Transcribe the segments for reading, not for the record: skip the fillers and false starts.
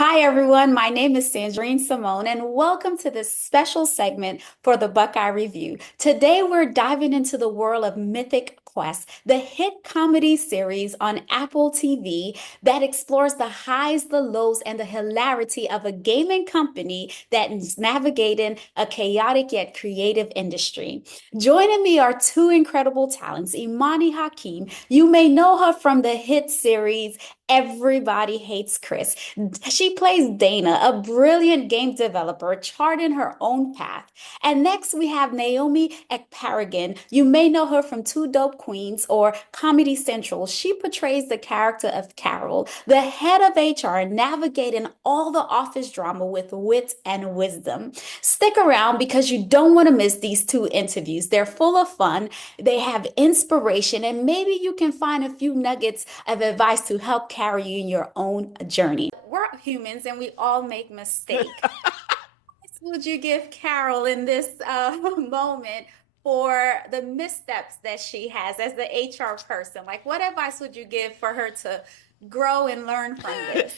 Hi, everyone. My name is Sandrine Simone, and welcome to this special segment for the Buckeye Review. Today, we're diving into the world of Mythic Quest, the hit comedy series on Apple TV that explores the highs, the lows, and the hilarity of a gaming company that is navigating a chaotic yet creative industry. Joining me are two incredible talents, Imani Hakim. You may know her from the hit series Everybody Hates Chris. She plays Dana, a brilliant game developer charting her own path. And next we have Naomi Ekperigin. You may know her from Two Dope Queens or Comedy Central. She portrays the character of Carol, the head of HR, navigating all the office drama with wit and wisdom. Stick around because you don't want to miss these two interviews. They're full of fun, they have inspiration, and maybe you can find a few nuggets of advice to help carry you in your own journey. We're humans and we all make mistakes. What would you give Carol in this moment for the missteps that she has as the HR person? Like, what advice would you give for her to grow and learn from this?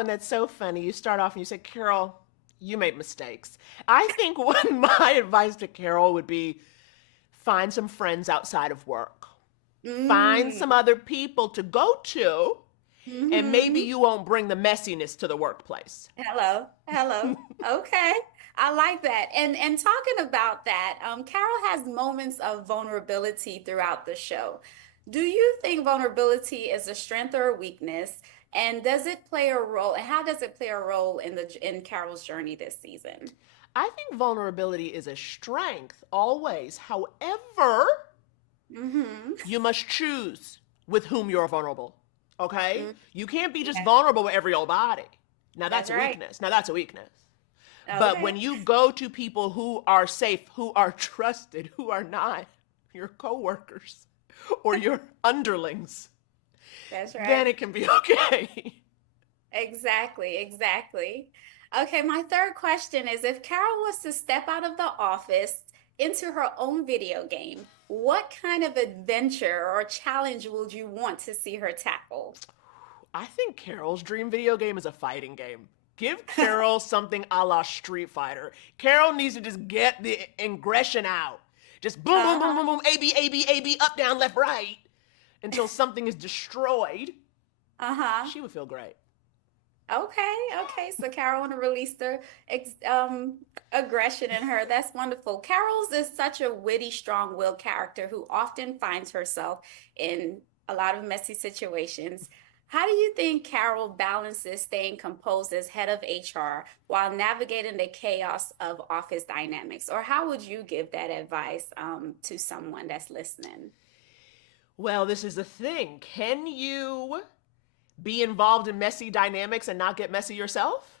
And that's so funny. You start off and you say, Carol, you made mistakes. I think one my advice to Carol would be find some friends outside of work. Find Mm, some other people to go to, and maybe hmm you won't bring the messiness to the workplace. Hello, hello. Okay. I like that. And talking about that, Carol has moments of vulnerability throughout the show. Do you think vulnerability is a strength or a weakness? And does it play a role? And how does it play a role in Carol's journey this season? I think vulnerability is a strength always. However, Mm-hmm. you must choose with whom you're vulnerable. Okay? Mm, You can't be just yeah, vulnerable with every old body. Now that's that's a right. weakness. Now that's a weakness. But Okay. when you go to people who are safe, who are trusted, who are not your coworkers or your underlings, That's then right. it can be okay. Exactly, exactly. Okay, my third question is if Carol was to step out of the office into her own video game, what kind of adventure or challenge would you want to see her tackle? I think Carol's dream video game is a fighting game. Give Carol something a la Street Fighter. Carol needs to just get the aggression out. Just boom, boom, boom, Uh-huh. boom, boom, A, B, A, B, A, B, up, down, left, right, until something is destroyed. Uh-huh. She would feel great. Okay, okay. So Carol want to release the aggression in her. That's wonderful. Carol's is such a witty, strong-willed character who often finds herself in a lot of messy situations. How do you think Carol balances staying composed as head of HR while navigating the chaos of office dynamics? Or how would you give that advice to someone that's listening? Well, this is the thing. Can you be involved in messy dynamics and not get messy yourself?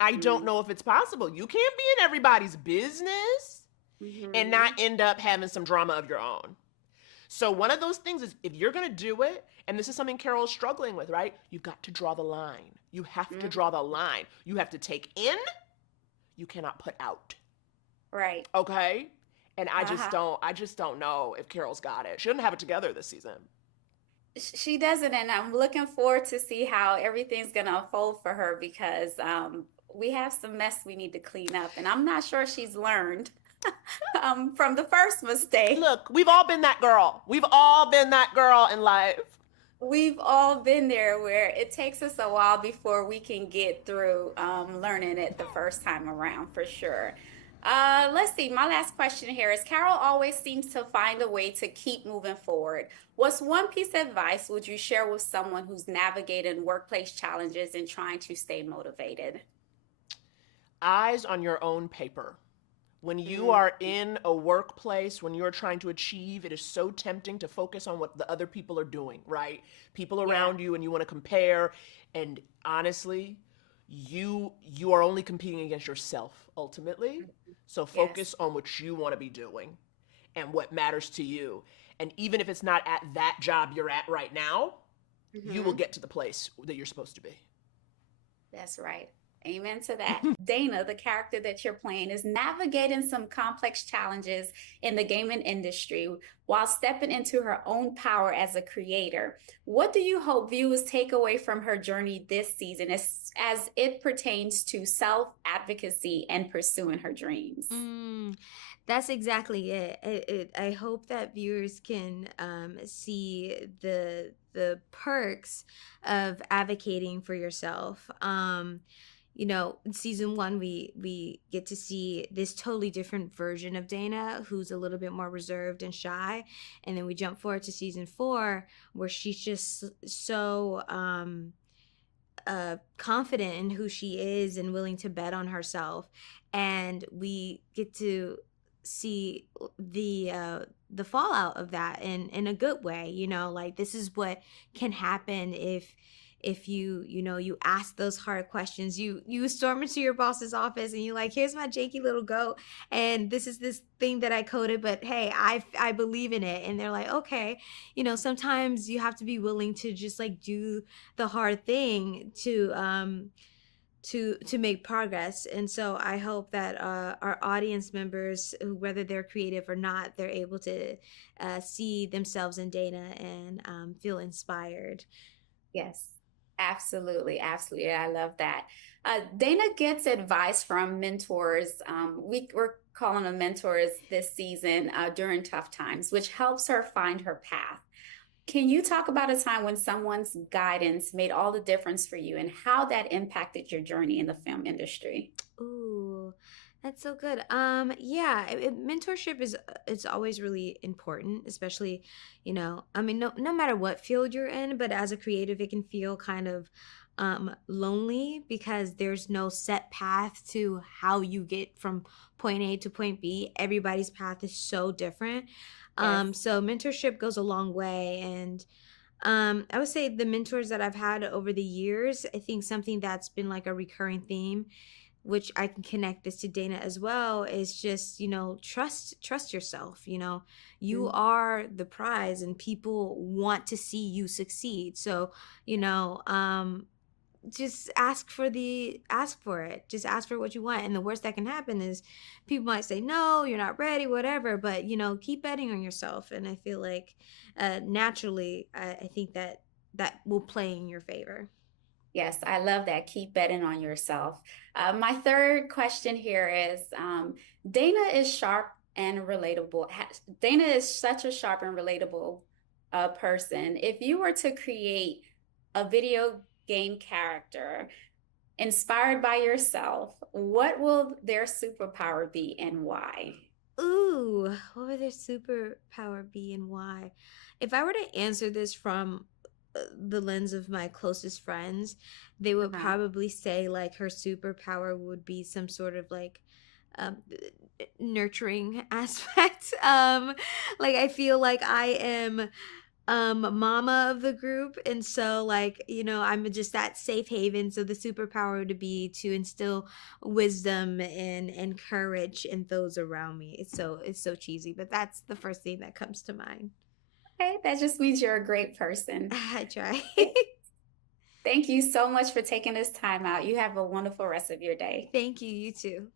I don't know if it's possible. You can't be in everybody's business and not Mm-hmm. end up having some drama of your own. So, one of those things is if you're going to do it, and this is something Carol's struggling with, right? You've got to draw the line. You have to draw the line. You have to take in, you cannot put out. Right. Okay? And Uh-huh. I just don't know if Carol's got it. She doesn't have it together this season. She doesn't, and I'm looking forward to see how everything's gonna unfold for her because we have some mess we need to clean up, and I'm not sure she's learned from the first mistake. Look, we've all been that girl. We've all been that girl in life. We've all been there where it takes us a while before we can get through learning it the first time around, for sure. Let's see. My last question here is Carol always seems to find a way to keep moving forward. What's one piece of advice would you share with someone who's navigating workplace challenges and trying to stay motivated? Eyes on your own paper. When you Mm, are in a workplace, when you're trying to achieve, it is so tempting to focus on what the other people are doing, right? People yeah. around you and you want to compare. And honestly, you are only competing against yourself ultimately. Mhm. So Yes. focus on what you want to be doing and what matters to you. And even if it's not at that job you're at right now, you will Hmm. get to the place that you're supposed to be. That's right. Amen to that. Dana, the character that you're playing, is navigating some complex challenges in the gaming industry while stepping into her own power as a creator. What do you hope viewers take away from her journey this season as it pertains to self-advocacy and pursuing her dreams? Mm, that's exactly it. I hope that viewers can see the perks of advocating for yourself. In season one, we get to see this totally different version of Dana, who's a little bit more reserved and shy, and then we jump forward to season four, where she's just so confident in who she is and willing to bet on herself, and we get to see the fallout of that in a good way. Like, this is what can happen if you ask those hard questions. You storm into your boss's office and you like, here's my janky little goat, and this is this thing that I coded, but hey, I believe in it. And they're like, okay. Sometimes you have to be willing to just like do the hard thing to make progress. And so I hope that our audience members, whether they're creative or not, they're able to see themselves in Dana and feel inspired. Yes, absolutely. Absolutely. I love that. Dana gets advice from mentors. We're calling them mentors this season during tough times, which helps her find her path. Can you talk about a time when someone's guidance made all the difference for you and how that impacted your journey in the film industry? Ooh, that's so good. Yeah, mentorship is it's always really important, especially, I mean, no matter what field you're in, but as a creative, it can feel kind of lonely because there's no set path to how you get from point A to point B. Everybody's path is so different. Yes. So mentorship goes a long way, and I would say the mentors that I've had over the years, I think something that's been like a recurring theme, which I can connect this to Dana as well, is just, trust yourself. You Mm. are the prize and people want to see you succeed. So, you know, um just ask for it. Just ask for what you want. And the worst that can happen is people might say no, you're not ready, whatever, but keep betting on yourself. And I feel like naturally, I think that will play in your favor. Yes, I love that. Keep betting on yourself. My third question here is Dana is sharp and relatable. Dana is such a sharp and relatable person. If you were to create a video game character inspired by yourself, what will their superpower be and why? Ooh, what would their superpower be and why? If I were to answer this from the lens of my closest friends, they would Uh-huh. probably say like her superpower would be some sort of like um nurturing aspect. Like, I feel like I am mama of the group, and so like, I'm just that safe haven. So the superpower to be to instill wisdom and courage in those around me. It's so cheesy, but that's the first thing that comes to mind. Okay, that just means you're a great person. I try. Thank you so much for taking this time out. You have a wonderful rest of your day. Thank you. You too.